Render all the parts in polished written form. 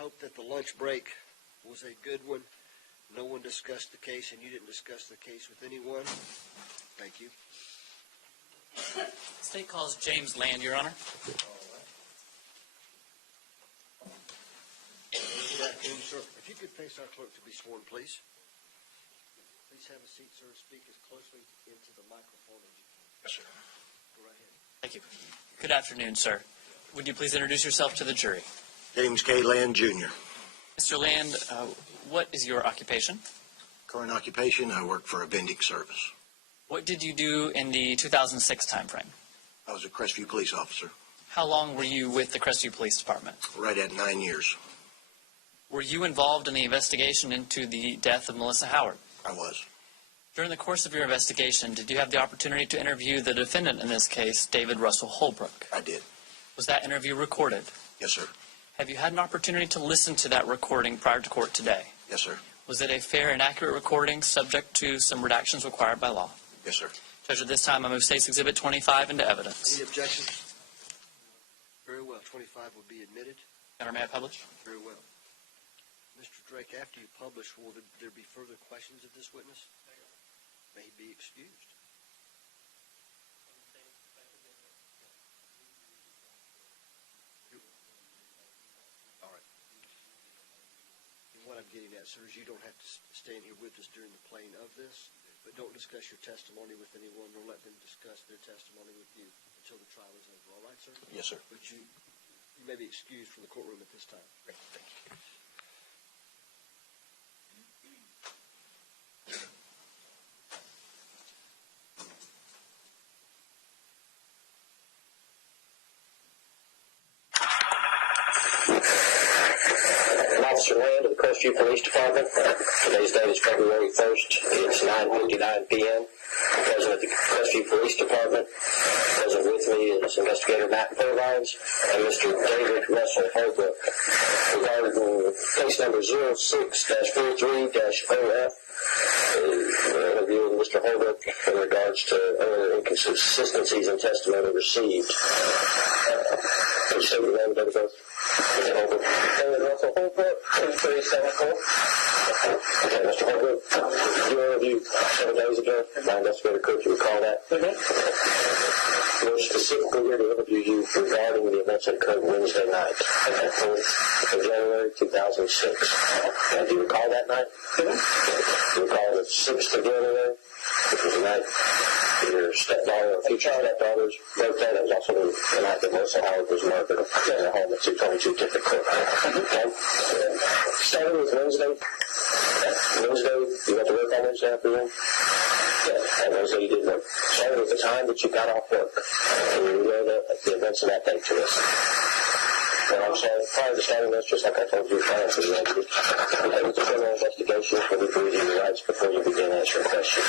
hope that the lunch break was a good one. No one discussed the case, and you didn't discuss the case with anyone. Thank you. State calls James Land, Your Honor. Good afternoon, sir. If you could face our clerk to be sworn, please. Please have a seat, sir. Speak as closely into the microphone as you can. Yes, sir. Go right ahead. Thank you. Good afternoon, sir. Would you please introduce yourself to the jury? James K. Land, Jr. Mr. Land, what is your occupation? Current occupation, I work for a vending service. What did you do in the 2006 timeframe? I was a Crestview police officer. How long were you with the Crestview Police Department? Right at 9 years. Were you involved in the investigation into the death of Melissa Howard? I was. During the course of your investigation, did you have the opportunity to interview the defendant in this case, David Russell Holbrook? I did. Was that interview recorded? Yes, sir. Have you had an opportunity to listen to that recording prior to court today? Yes, sir. Was it a fair and accurate recording subject to some redactions required by law? Yes, sir. Judge, at this time, I move State's Exhibit 25 into evidence. Any objections? Very well. 25 will be admitted. Your Honor, may I publish? Very well. Mr. Drake, after you publish, will there be further questions of this witness? May he be excused. All right. And what I'm getting at, sir, is you don't have to stand here with us during the playing of this, but don't discuss your testimony with anyone, nor let them discuss their testimony with you until the trial is over. All right, sir? Yes, sir. But you may be excused from the courtroom at this time. Great. Thank you. Officer Land of the Crestview Police Department. Today's date is February 1st. It's 9:59 p.m. I'm present at the Crestview Police Department. Present with me is Investigator Matt Purvines and Mr. David Russell Holbrook. Regarding case number 06-43-OF, we're interviewing Mr. Holbrook in regards to earlier inconsistencies in testimony received. Can you state your name, David Russell? David Russell Holbrook, 2374. Okay, Mr. Holbrook, you interviewed 7 days ago. My investigator, could you recall that? Mm-hmm. We're specifically here to interview you regarding the events that occurred Wednesday night, the 4th of January, 2006. Now, do you recall that night? Mm-hmm. Do you recall the 6th of January, which was the night your stepdaughter or future stepdaughter's birthday? That was also the night that Melissa Howard was murdered in a home at 222 Tippett Court. Okay? Starting with Wednesday, you went to work on Wednesday afternoon? Yeah, on Wednesday you did work. Starting with the time that you got off work, can you relay the events of that day to us? Well, I'm sorry, prior to starting this, just like I told you prior to the interview, with the criminal investigation, we'll be reading your rights before you begin answering questions.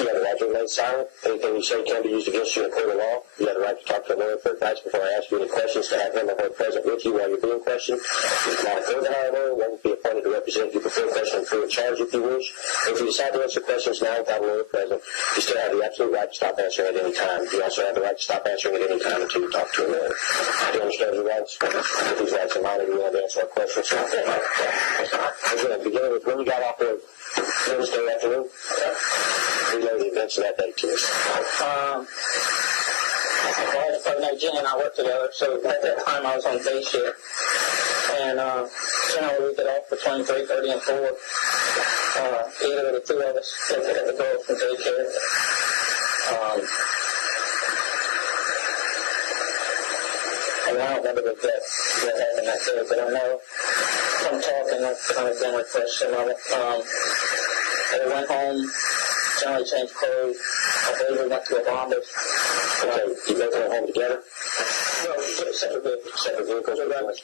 You have the right to remain silent. Anything you say can be used against you in court of law. You have the right to talk to a lawyer for advice before I ask you any questions, to have him or her present with you while you're being questioned. You cannot afford to hire a lawyer. One will be appointed to represent you before questioning free of charge if you wish. If you decide to answer questions now without a lawyer present, you still have the absolute right to stop answering at any time. You also have the right to stop answering at any time until you talk to a lawyer. Do you understand your rights? With these rights in mind, you want to answer our questions. Again, beginning with when you got off work Wednesday afternoon, relay the events of that day to us. Well, Jenny and I worked together, so at that time I was on day shift. And generally we get off between 3:30 and 4. Either of the two of us pick up the girl from daycare. I don't remember what happened that day, but I know from talking, I've kind of been refreshed some of it. They went home, generally changed clothes. I believe we went to a Bombers. Okay, you both went home together? No, separate vehicles. Separate vehicles? Separate vehicles.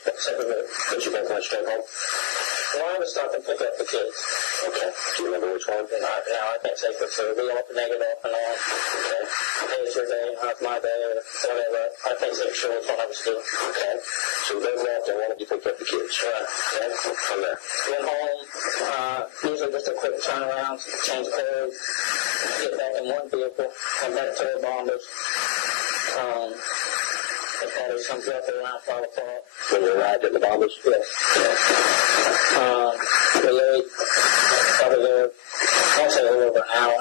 But you both went straight home? Well, I would stop and pick up the kids. Okay. Do you remember which one? No, I can't say for sure. We alternated off and on. Okay. Hey, it's your day, how's my day, or whatever. I can't say for sure which one I was doing. Okay. So you both left and one of you picked up the kids. Right. Okay. From there. Went home, usually just a quick turnaround, change clothes, get back in one vehicle, come back to the Bombers. The party comes up around 5 o'clock. When you arrived at the Bahamas? Yes. We're late. Probably there, I'll say a little over an hour.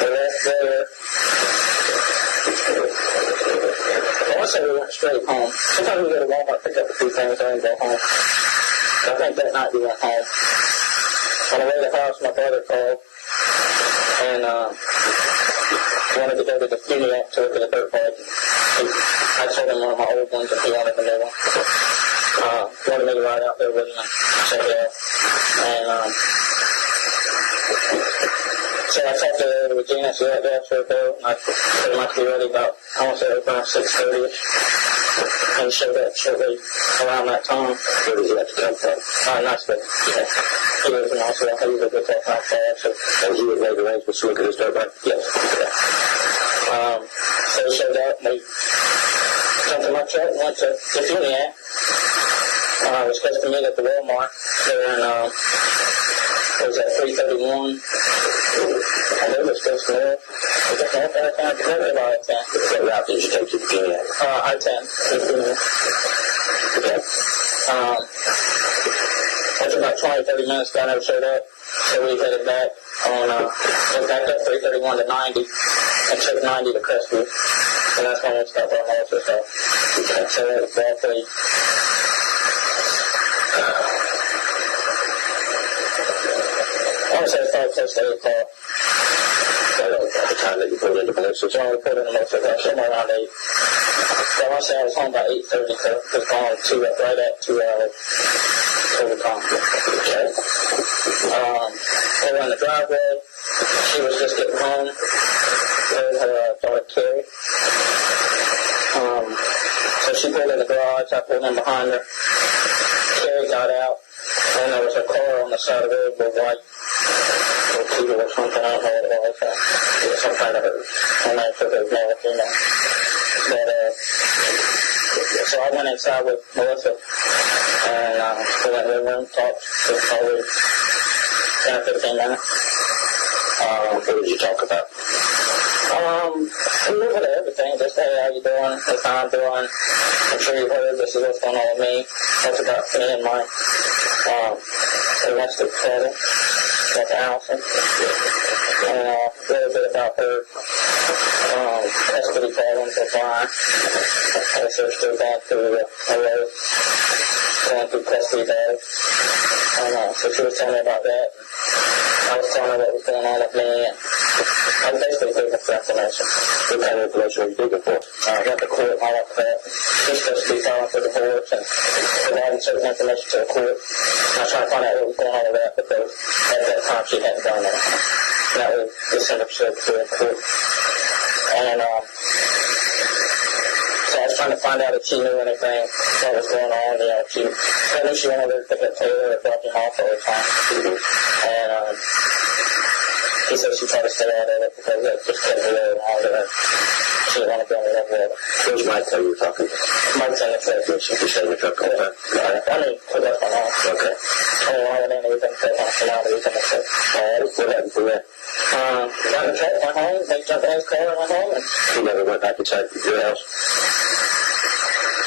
We left there. I want to say we went straight home. Sometimes we go to Walmart, pick up a few things, and then go home. I think that night we went home. On the way to the house, my brother called and wanted to go to the Defendant to look at a dirt bike. I told him one of my old ones and he wanted the new one. Wanted me to ride out there with him and check it out. And so I talked to Regina, she let that sure go. I pretty much be ready about, I want to say around 6:30ish. And he showed up shortly around that time. Where did you have to come from? Knoxville. Yeah. He lives in Knoxville. He was a good talk out there, so. And he had made arrangements to look at his dirt bike? Yes. Yeah. So he showed up and we jumped in my truck and went to Defendant. I was supposed to meet at the Walmart there in, it was at 331. I knew it was supposed to know. Was it north at that time? I don't know about I-10. What route did you take to Defendant? I-10. Okay. After about 20, 30 minutes, guy never showed up. So we headed back on, went back up 331 to 90 and took 90 to Crestview. And that's when we stopped our house or so. So it was roughly, I want to say it's probably close to 8 o'clock. At the time that you pulled into Melissa? So we put in the motor car somewhere around 8. So I want to say I was home by 8:30, so it was gone right at 2 hours. Overtime. Okay. We were in the driveway. She was just getting home with her daughter Carrie. So she pulled in the garage. I pulled in behind her. Carrie got out, and there was a car on the side of the road with white torpedo or something. I don't know what it was. It was some kind of hurt. I'm not sure if it was male or female. But, so I went inside with Melissa, and we went in the room, talked for probably 10 or 15 minutes. What did you talk about? A little bit of everything. Just, hey, how you doing? How's I'm doing? I'm sure you heard this is what's going on with me. That's about me and my domestic brother, with Allison. And a little bit about her custody problems with Brian. I guess they're still going through a road, going through custody battles. So she was telling me about that. I was telling her what was going on with me, and I was basically digging for information. What kind of information were you digging for? I went to court and all that crap. She's supposed to be filing for divorce and providing certain information to the court. And I was trying to find out what was going on with that because at that time she hadn't done that. And that was December 6th in court. And so I was trying to find out if she knew anything, what was going on. You know, I knew she wanted to pick up Taylor or drop him off all the time. And she said she tried to stay out of it because it just kept her there longer and she didn't want to be on the level of it. Where's Mike that you were talking to? Mike's in the truck. You stayed in the truck all the time? I mean, because that's my mom. Okay. I mean, I went in, he was in the truck, I went out, he was in the truck. What happened from there? Got in the truck, went home, they jumped in his car and went home. And, You never went back inside your house?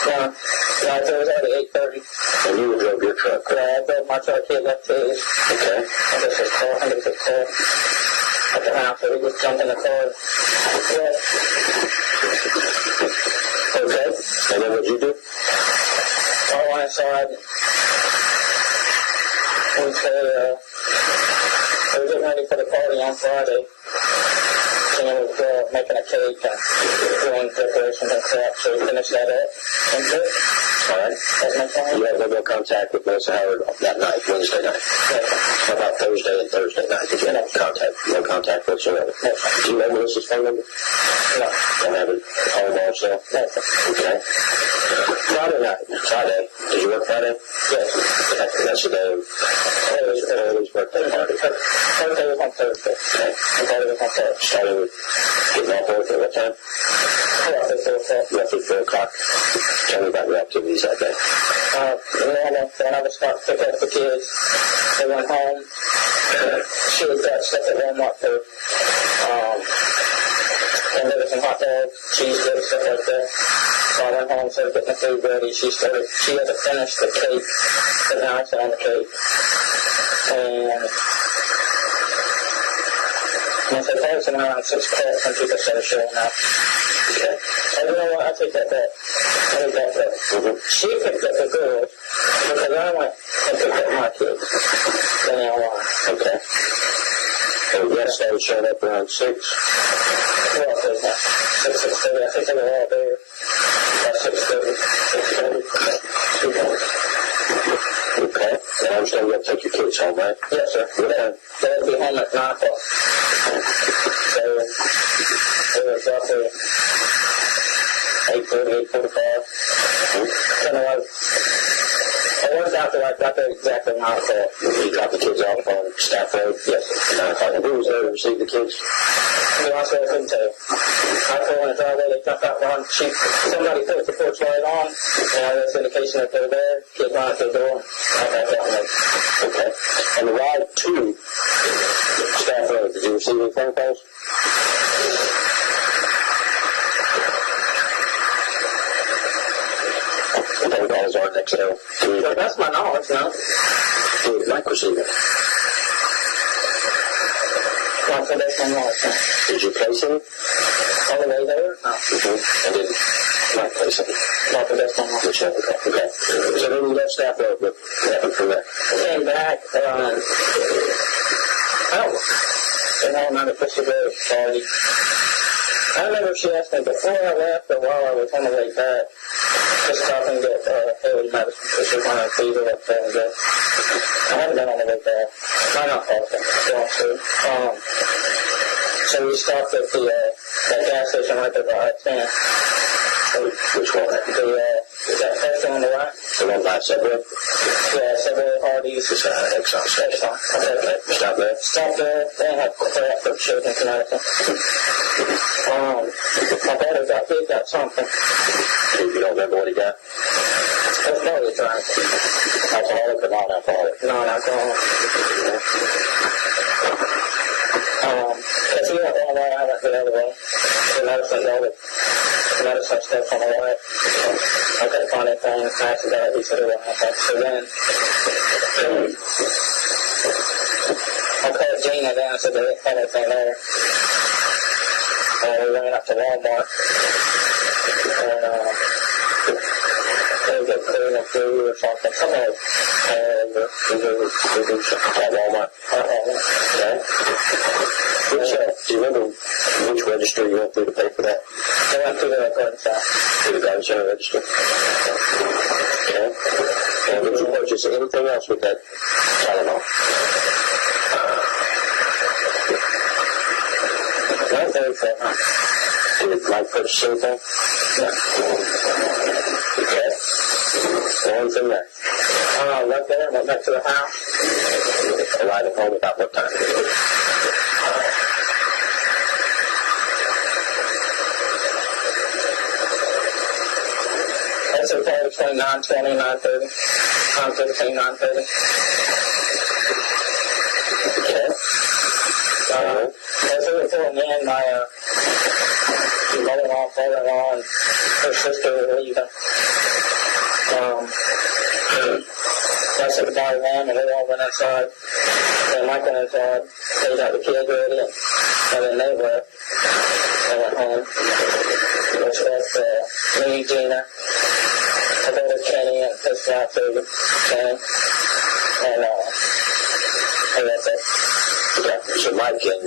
yeah, it was already 8:30. And you drove your truck? I drove my truck, he had left his. Okay. I guess his car, I think it was his car. At the house, so he just jumped in the car. Yeah. Okay. And then what'd you do? I went inside. We said, we were getting ready for the party on Friday. And we were making a cake and doing decorations and crap, so we finished that up. And good. All right. That makes sense? You had no more contact with Melissa Howard that night, Wednesday night? How about Thursday and Thursday night? Did you have contact? No contact whatsoever? No. Do you know Melissa's phone number? No. Don't have it on the bar cell? No. Okay. Friday night. Friday. Did you work Friday? Yes. Okay. That's the day of Haley's birthday party. Thursday was on Thursday. Okay. And Friday was on Thursday. Starting with getting off work at what time? Roughly 4 o'clock. Roughly 4 o'clock. Tell me about your activities that day. When I was starting to pick up the kids, they went home. She had got stuff at Walmart for and there was some hot dogs, cheese dip, stuff like that. So I went home, started getting the food ready. She had to finish the cake, put the icing on the cake. And I said, folks, and around 6 o'clock, some people started showing up. Okay. And you know what? I take that back. She picked up the girls because I went and picked up my kids. Then I won. Okay. And the rest started showing up around 6. Roughly, 6:30. I think they were all there by 6:30. Okay. And I understand you have to take your kids home, right? Yes, sir. Yeah. They had to be home at 9 o'clock. So it was roughly 8:30, 8:45. Kind of like, I worked out there, I got there exactly 9 o'clock. You dropped the kids off on Staff Road? Yes, sir. And who was there to receive the kids? To be honest with you, I couldn't tell you. I pulled in the driveway, they jumped out behind. Somebody put the porch light on, and that's indication that they're there. Kids ran out the door, I backed out and left. Okay. And the ride to Staff Road, did you receive any phone calls? Phone calls are next to So that's my knowledge, no? Did Mike receive it? Not for this one knowledge, no. Did you place him? All the way there? No. And did Mike place him? Not for this one knowledge. Okay. So then you left Staff Road, what happened from there? Came back, and I remember Chrissy very sorry. I remember she asked me before I left or while I was on the way back, just stop and get early medicine because she was on a fever up there and go. I haven't been on the way back. I'm not talking. So we stopped at that gas station right there by I-10. Which one? That first one on the right? The one by Subway? Yeah, Subway, Hardee's. It's Exxon Station. Okay. Stop there? Stop there. They had crap for chicken Connecticut. My brother got something. You don't remember what he got? It was probably a drink. Alcoholic or non-alcoholic? Non-alcoholic. Because he went one way, I went the other way. The medicine stuff on the right. I couldn't find anything. Accidentally, he said it wasn't okay. So then, I called Gina then and said they didn't find anything there. We ran up to Walmart. And, they get clean and food or something. Something like At Walmart? Okay. Do you remember which register you went through to pay for that? I went to the garden shop. To the garden center register? Okay. And did you purchase anything else with that Tylenol? Not very fair. Did Mike purchase anything? No. Okay. Going from there. I left there and went back to the house. Arriving home about what time? That's probably between 9:20 and 9:30. 9:15, 9:30. Okay. As we were pulling in, my mother-in-law, and her sister were leaving. I said goodbye to them, and they all went inside. And Mike went inside. They got the kids ready, and then they left. I went home. It was with me, Gina, my brother Kenny, and his wife, Kenny. And that's it. Okay. So Mike and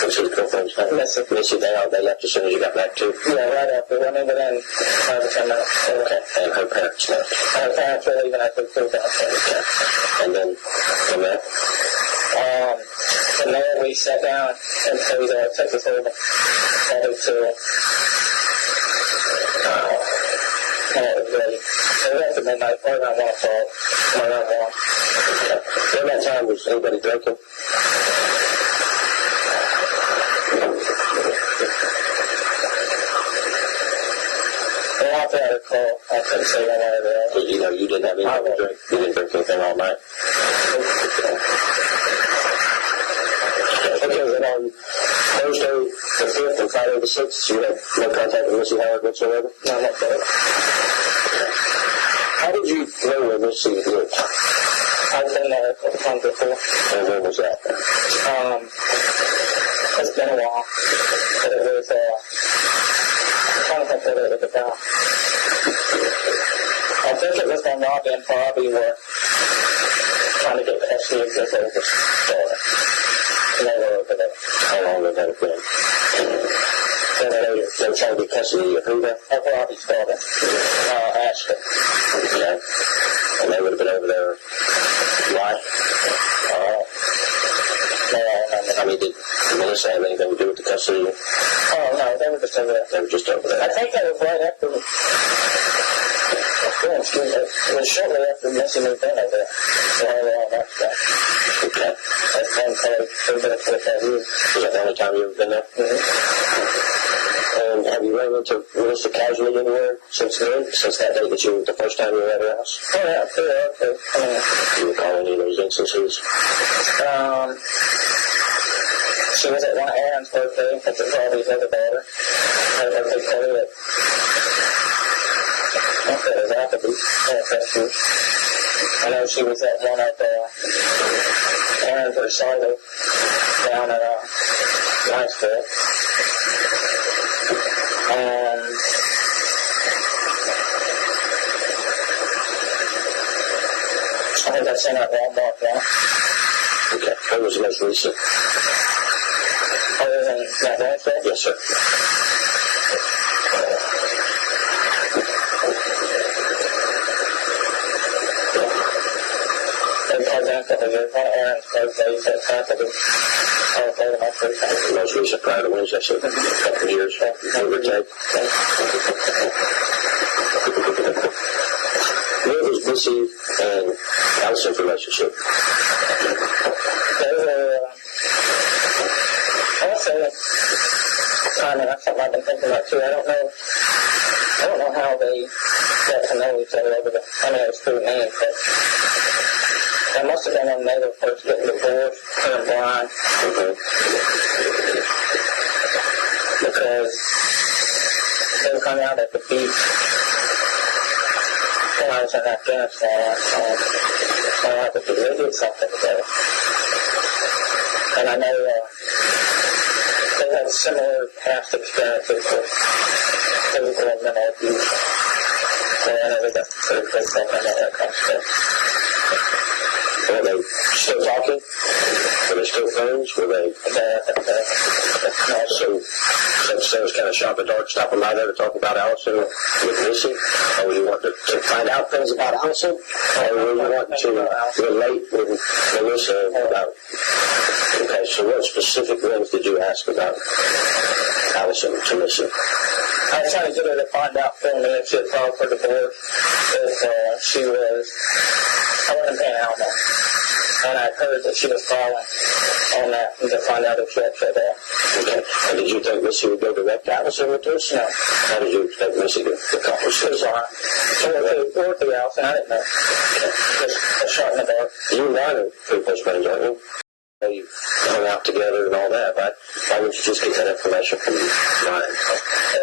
what's his girlfriend's name? Missy. Missy, they left as soon as you got back too? Yeah, right after. I mean, within 5 to 10 minutes. Okay. And her parents left? Her parents were leaving after the food downstairs. Okay. And then from there? From there, we sat down and we took this over probably to it was really, they left at midnight, right around 1 o'clock, right around 1. Okay. During that time, was anybody drinking? Well, after I recall, I couldn't say one way or the other. So, you didn't have anything to drink? You didn't drink anything all night? Okay, then on Thursday the 5th and Friday the 6th, you had no contact with Missy Howard whatsoever? No, not that. How did you know where Missy lived? I've been there a couple times before. And when was that? It's been a while. But it was, I'm trying to think what it was about. I think it was when Robbie and Bobby were trying to get custody of this oldest daughter. And they were over there. How long would that have been? They were trying to get custody of who there? Of Robbie's daughter, Ashley. Okay. And they would have been over there. Why? I mean, did Melissa have anything to do with the custody? Oh, no, they were just over there. They were just over there. I think that was right after, it was shortly after Missy moved in over there. So I all that stuff. Okay. That's one time they've been for 5 years. Was that the only time you ever been there? Mm-hmm. And have you run into Melissa casually anywhere since then? Since that day that the first time you were at her house? Oh, yeah, pretty okay. Do you recall any of those instances? She was at one of Aaron's birthday, which was Robbie's other daughter. Her birthday party at, I think it was Applebee's. I know she was at one of Aaron's recital down at Niceville. And I think I've seen her at Walmart now. Okay. When was the most recent? Other than that Wednesday? Yes, sir. They called down a couple of years. One of Aaron's birthdays at Applebee's. I was there my first time. The most recent prior to Wednesday, so a couple of years, give or take. What was Missy and Allison's relationship? They were, also, timing, that's something I've been thinking about too. I don't know how they got to know each other over the, I mean, it was through me, but that must have been when they were first getting divorced, her and Brian. Because they were coming out at the beach when I was in Afghanistan, they did something together. And I know they had similar past experiences with physical and mental abuse. So I know they got pretty close up and all that kind of stuff. Were they still talking? Were they still friends? Were they? So it was kind of shot in the dark, stopping by there to talk about Allison with Missy? Or were you wanting to find out things about Allison? Or were you wanting to relate with Melissa about... Okay, so what specific ones did you ask about Allison to Missy? I was trying to get her to find out for me if she had filed for divorce, if she was... I wasn't paying alimony. And I heard that she was filing on that and to find out if she actually had. Okay. And did you think Missy would go direct to Allison with this? No. How did you expect Missy to accomplish this? Or through Allison, I didn't know. Just a shot in the dark. You and Ryan are pretty close friends, aren't you? You hung out together and all that, right? Why wouldn't you just get that information from Ryan?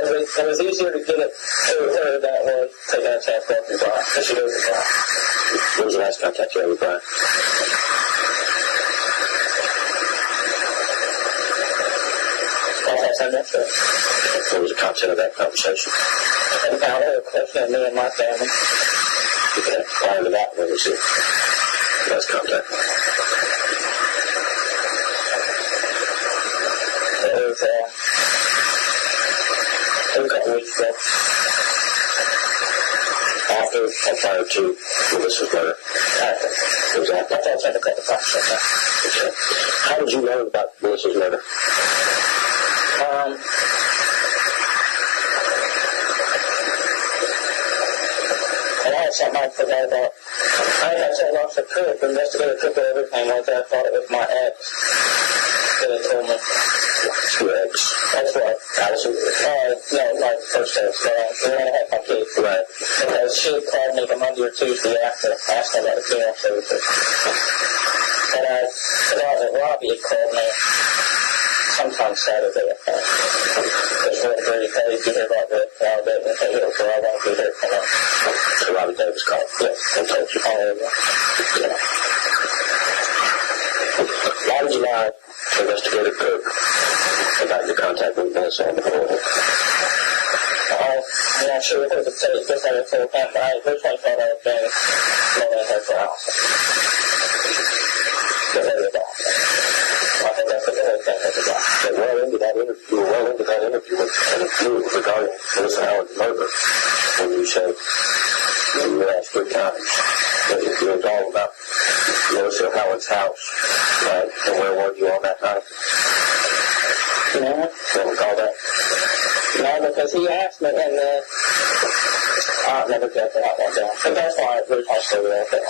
It was easier to get it to her that way, taking a chance going through Brian, because she goes to Brian. When was the last contact you had with Brian? What was the content of that conversation? About her questioning me and my family. Okay. Prior to that, what was the last contact? It was a couple weeks ago. After or prior to Melissa's murder? After. It was after. I thought I had a couple times. Okay. How did you learn about Melissa's murder? And I had something I forgot about. I told Officer Cook, the investigator took everything was I thought it was my ex that had told me. Your ex? That's right. Allison? No, like first ex, the one that had my kids. Right. Because she had called me the Monday or Tuesday after, asking about the funeral services. And I thought that Robbie had called me sometimes Saturday at home. Because we're pretty paid to hear about the David and say, look, I won't be here for long. So Robbie Davis called. Yeah, and told you all over. Yeah. Why did you lie to Investigator Cook about your contact with Vanessa on the board? I'm not sure if it was tape, just like I told him, but I originally thought I was being known as her house. The very boss. I think that's what the whole thing was about. But you were well into that interview regarding Melissa Howard's murder when you said you were asked 3 times. It was all about Melissa Howard's house, right? And where were you on that night? No. Don't recall that? No, because he asked me, and I never got that one down. But that's why I originally started out there.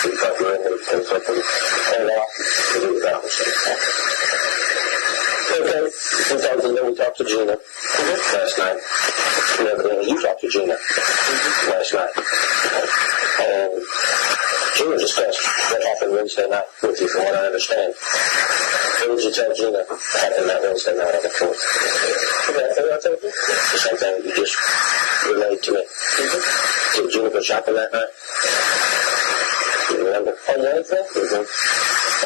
So you thought you were in there to say something? And, To do with that one. Okay, we talked to Gina last night. And evidently you talked to Gina last night. And Gina discussed what happened Wednesday night with you, from what I understand. What did you tell Gina happened that Wednesday night on the 4th? The same thing that you just relayed to me. Did Gina go shopping that night? Do you remember? On Wednesday? I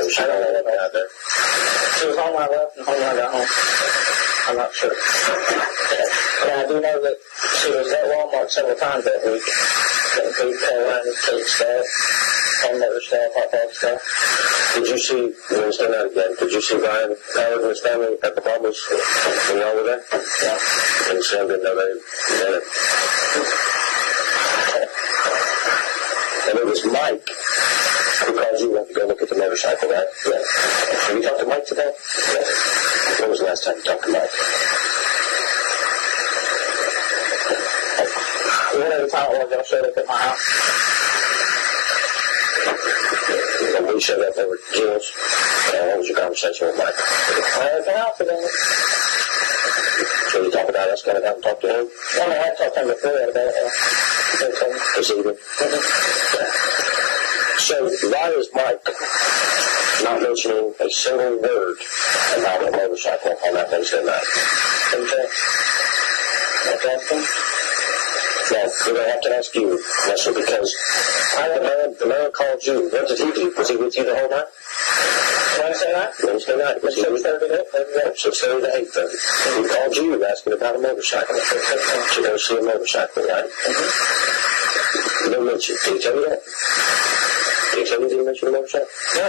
was sure I don't know out there. She was home when I left and home when I got home. I'm not sure. But I do know that she was at Walmart several times that week. Getting food, coloring, cake stuff, hamburger stuff, hot dog stuff. Did you see Wednesday night again? Did you see Ryan Howard and his family at the Bubbles when y'all were there? Yeah. And Sam didn't know they were there. And it was Mike who called you to go look at the motorcycle, right? Yeah. Have you talked to Mike today? Yeah. When was the last time you talked to Mike? Whatever time it was, I showed up at my house. And when you showed up over at Gina's, what was your conversation with Mike? At the house again. So you talk about us coming out and talk to him? Well, I had talked to him before about This evening? So why is Mike not mentioning a single word about a motorcycle on that Wednesday night? Okay. Well, we're going to have to ask you, Russell, because the man called you. What did he do? Was he with you the whole night? Wednesday night? Wednesday night. Was he with you? 6:30 to 8:30. He called you asking about a motorcycle. To go see a motorcycle, right? Mm-hmm. No mention. Did he tell you that? Did he tell you he didn't mention a motorcycle? No, I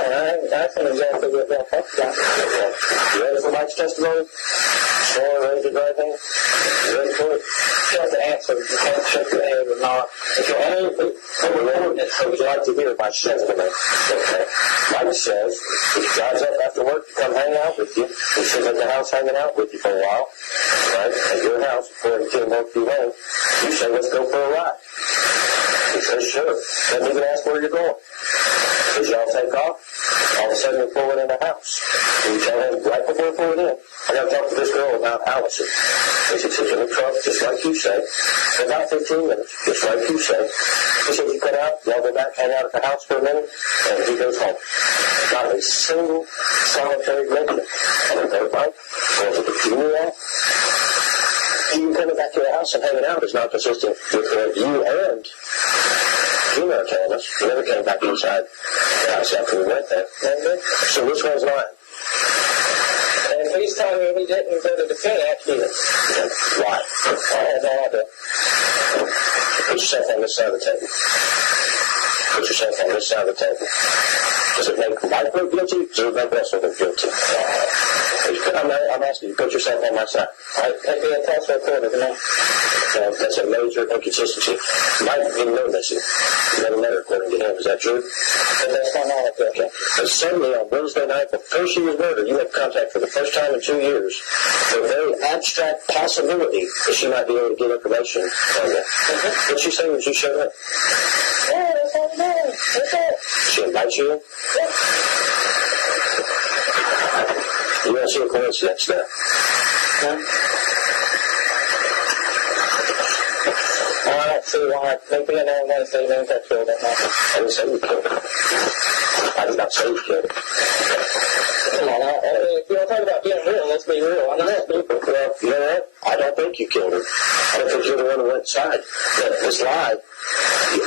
asked him exactly what y'all talked about. You ready for Mike's testimony? Sure, ready to drive in? You ready for it? You have to answer. You can't shake your head or not. If you're angry, so would you like to hear my testimony? Okay. Mike says he drives up after work to come hang out with you. He sits at the house hanging out with you for a while, right? At your house before he came home to you home. You say, let's go for a ride. He says, sure. Doesn't even ask where you're going. As y'all take off, all of a sudden you're pulling in the house. And you tell him right before pulling in, I got to talk to this girl about Allison. And she sits in the truck, just like you said, for about 15 minutes, just like you said. He says you cut out, y'all go back, hang out at the house for a minute, and he goes home. Not a single solitary mention on a dirt bike or with a funeral walk. You coming back to the house and hanging out is not consistent with what you and Gina are telling us. You never came back inside the house after we went there. So which one's lying? And he's telling me he didn't go to Defendant either. Why? I had no idea. Put yourself on this side of the table. Put yourself on this side of the table. Does it make Mike look guilty? Does it make Russell look guilty? I'm asking you, put yourself on my side. Right? It'd be a test recorder to me. That's a major inconsistency. Mike didn't know this. You never met her, according to him. Is that true? But that's not all of it. Okay. But suddenly on Wednesday night, before she was murdered, you had contact for the first time in 2 years for a very abstract possibility that she might be able to get information on you. What'd she say when she showed up? Yeah, that's all I know. That's it. She invites you in? Yeah. You don't see a coincidence there. Yeah. I don't see why they being there on Wednesday means I killed him. I didn't say you killed him. I did not say you killed him. Come on, if you want to talk about being real, let's be real. I'm not stupid. Well, you know what? I don't think you killed her. I don't think you're the one who went inside. This lie,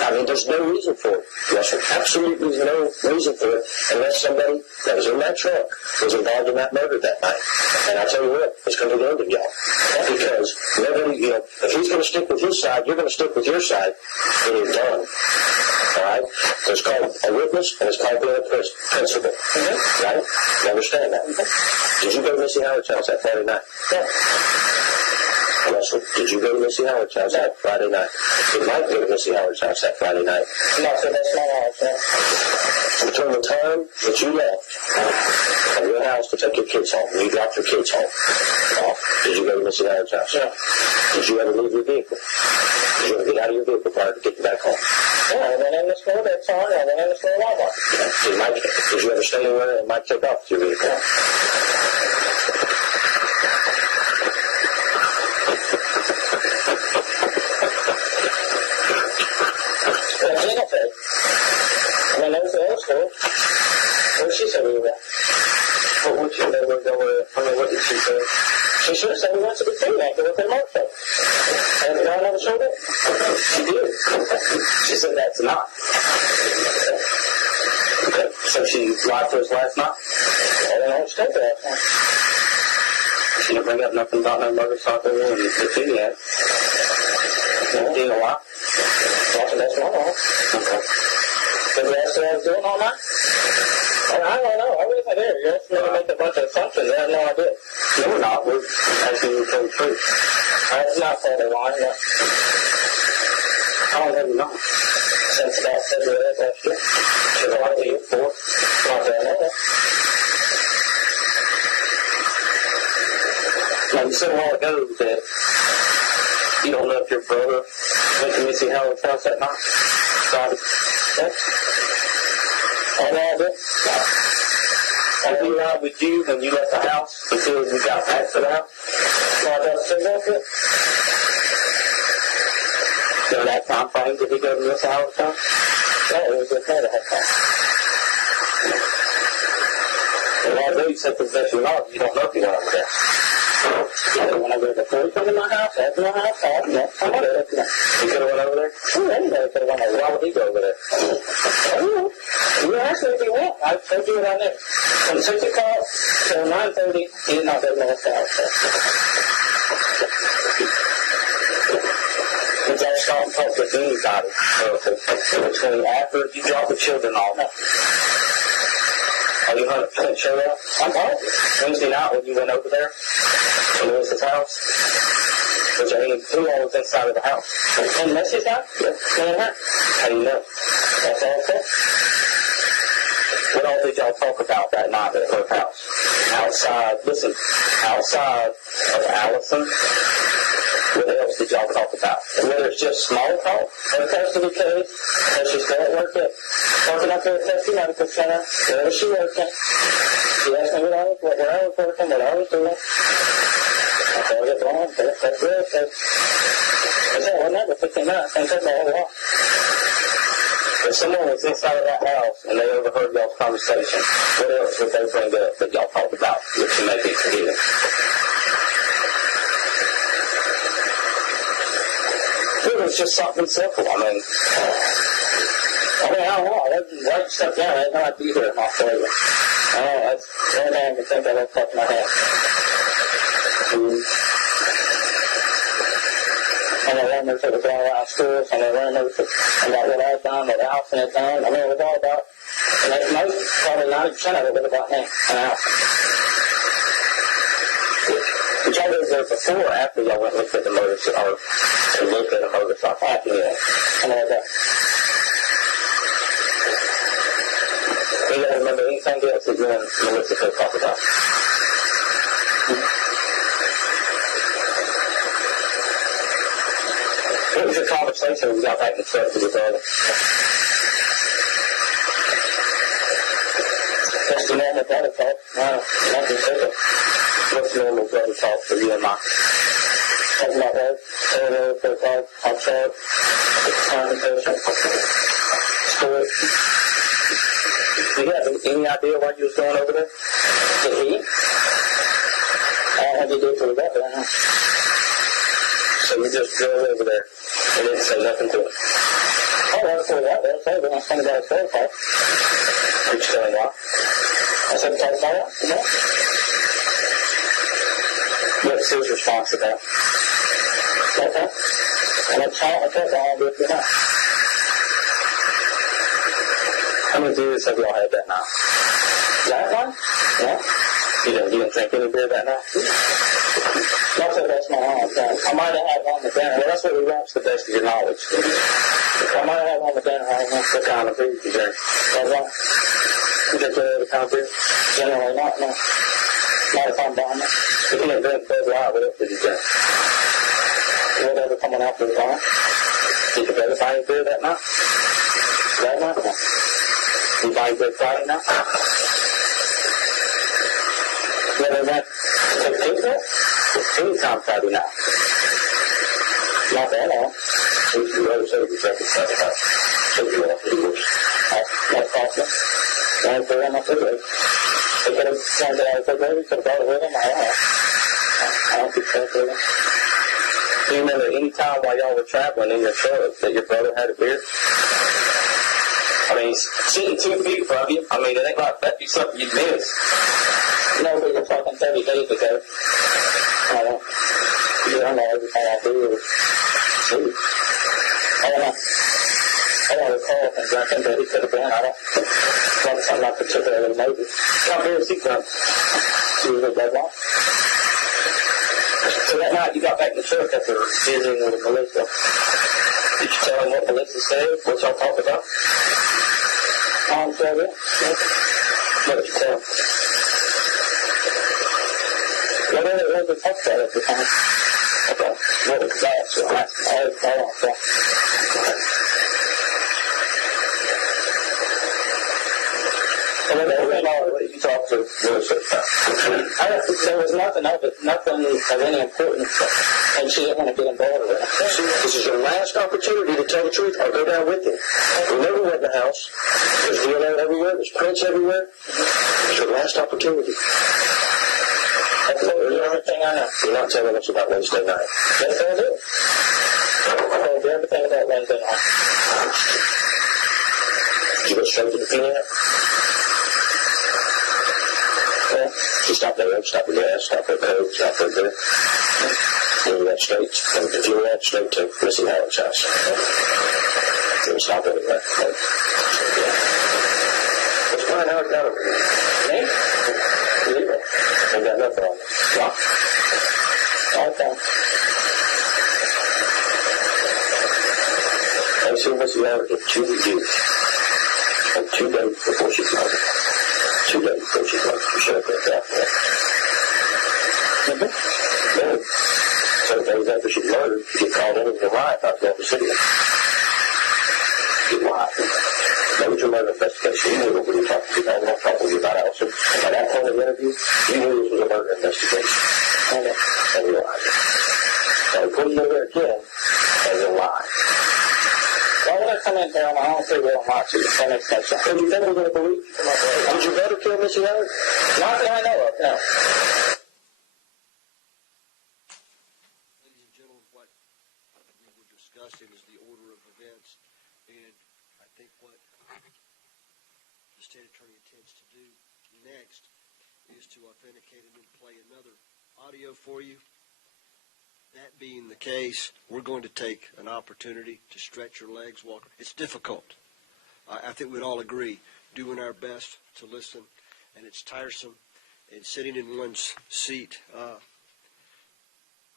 I mean, there's no reason for it. Russell, absolutely no reason for it unless somebody that was in that truck was involved in that murder that night. And I tell you what, it's going to be the end of y'all. Because nobody, if he's going to stick with his side, you're going to stick with your side, and you're done. All right? It's called a witness, and it's called being a principal. Mm-hmm. Right? You understand that? Mm-hmm. Did you go to Missy Howard's house that Friday night? Yeah. Russell, did you go to Missy Howard's house that Friday night? Did Mike go to Missy Howard's house that Friday night? No, so that's my house, yeah. Between the time that you left from your house to take your kids home, and you dropped your kids home, did you go to Missy Howard's house? Yeah. Did you ever leave your vehicle? Did you ever get out of your vehicle prior to getting back home? Yeah, I went in the store, that's all. I went in the store, Walmart. Did you ever stay anywhere and Mike take off with your vehicle? Yeah. I mean, there's the other store. What she said we were at? What she said we were going? I mean, what did she say? She should have said we went to the food after with the motor. And the guy never showed up. She did. She said that's not. Okay. So she lied to us last night? I don't know what she told her last night. She didn't bring up nothing about no motorcycle and the TV ad. No, do you know why? That's my fault. Okay. Did you ask what I was doing all night? I don't know. I wasn't there. You're asking me to make a bunch of assumptions. I have no idea. No, we're not. We're asking you to tell the truth. That's not for the line. No. How long have you known? Since about February of last year. Should I lie to you for? Not that I know that. Now, you said a while ago that you don't know if your brother went to Missy Howard's house that night. Got it. What? I have no idea. And he lied with you when you left the house until you got back to the house? No, I don't think that's it. During that time frame, did he go to Missy Howard's house? No, it was with her the whole time. Well, I know you said possession knowledge. You don't know if he went over there. When I go before he come to my house, after my house, I'm not there. He could have went over there? Sure, anybody could have went over there. Why would he go over there? I don't know. You asked me if he went. I told you what I knew. From 6 o'clock till 9:30, he did not go to North House. Did y'all stop and talk to anybody between after you dropped the children off? Are you 100% sure that? I'm positive. Wednesday night when you went over there to Lewis's house, which I mean, who all was inside of the house? In Missy's house? Yeah. How do you know? That's all it said. What all did y'all talk about that night at her house? Outside of Allison, what else did y'all talk about? Whether it's just small talk, or custody case, or she's still at work at, working up there at Texas Medical Center, where was she working? She asked me where I was working, what I was doing. I told her, well, that's good, because I said, well, never 15 minutes, and that's a whole lot. If someone was inside of that house and they overheard y'all's conversation, what else would they bring up that y'all talked about that you may be forgetting? It was just something simple. I mean, I don't know. I didn't write stuff down. I had no idea there in Australia. I don't know. That's the only thing I can think of off the top of my head. And the rumors that were going around schools, and the rumors about what I'd done, what Allison had done. I mean, it was all about, and most, probably 90% of it was about me and Allison. Did y'all go there before or after y'all went and looked at the motorcycle, or looked at a motorcycle? After, yeah. Something like that. Do you guys remember anything else that you and Melissa could talk about? What was your conversation when you got back and said to your brother? What's the normal brother talk? Nothing simple. What's the normal brother talk for you and Mike? Talking about work, I'm sorry. Story. Do you have any idea why you was going over there? Did he? I don't think he did till we got there, huh? So you just drove over there and didn't say nothing to him? Oh, well, before we got there, so when I was thinking about his phone call. Did you tell him why? I said, tell him why? You know? What's his response to that? Okay. And it's all, okay, so I'll do it for now. How many beers have y'all had that night? That one? No? You didn't drink any beer that night? That's my own thing. I might have had one with dinner. Well, that's what we want, to the best of your knowledge. I might have had one with dinner. I don't know what kind of beer you drink. You drink any other kind of beer? Generally not, no. Not if I'm buying it. If you didn't drink Bud Light, what else did you drink? Whatever coming out for the bar? Did you better buy any beer that night? That night? No. You buy Good Friday night? Whether that take pizza? Anytime Friday night. Not that long. You rather say you drink it Friday night. So you want to do this. That's awesome. One for one, that's it. They could have found it out of the baby, could have brought it with them. I don't think so for them. Do you remember any time while y'all were traveling in your truck that your brother had a beer? I mean, he's sitting 2 feet from you. I mean, it ain't like that'd be something you'd miss. No, we were talking 30 days ago. I don't know everything I do is see. I don't recall him drinking, but he could have been. I don't think something like particularly maybe. What beer is he from? He was a Bud Light. So that night you got back to church after visiting with Melissa. Did you tell him what Melissa said? What y'all talked about? Said it. What did you tell him? What did we talk about at the time? Okay. What was that? So I'm asking. Hold on. Okay. What did you talk to Melissa about? There was nothing of it, nothing of any importance, and she didn't want to get involved with it. See, this is your last opportunity to tell the truth or go down with him. We never went in the house. There's DNA everywhere. There's prints everywhere. It's your last opportunity. I told you everything I know. You're not telling us about Wednesday night. Yes, I did. I told you everything about Wednesday night. Did you go straight to the funeral? You stop there, stop at gas, stop at Coke, stop at there. And you went straight from the funeral straight to Missy Howard's house. Didn't stop anywhere. What's Brian Howard got over here? Me? Zero. Ain't got nothing on it. No. Okay. I seen Missy Howard in 2 years. And 2 days before she died. 2 days before she died. She should have been dead. Then, 7 days after she was murdered, she get called into the riot out there in the city. Get lied. That was your murder investigation. You knew what we were talking about. I'm not talking to you about Allison. By that point of the interview, you knew this was a murder investigation. And you lied. Now, we put you in there again, and you lied. Why would I come in here and I don't think we don't want to? That makes no sense. And you think we're going to believe you? Did your brother kill Missy Howard? Not that I know of, no. Ladies and gentlemen, what we were discussing is the order of events, and I think what the state attorney intends to do next is to authenticate and then play another audio for you. That being the case, we're going to take an opportunity to stretch your legs, Walker. It's difficult. I think we'd all agree, doing our best to listen, and it's tiresome, and sitting in one's seat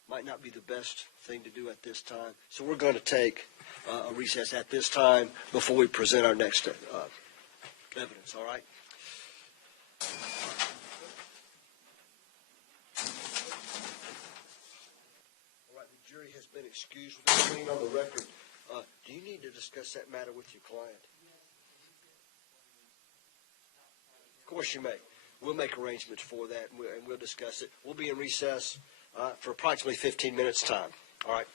might not be the best thing to do at this time. So we're going to take a recess at this time before we present our next evidence, all right? Jury has been excused with this being on the record. Do you need to discuss that matter with your client? Of course you may. We'll make arrangements for that, and we'll discuss it. We'll be in recess for approximately 15 minutes' time. All right.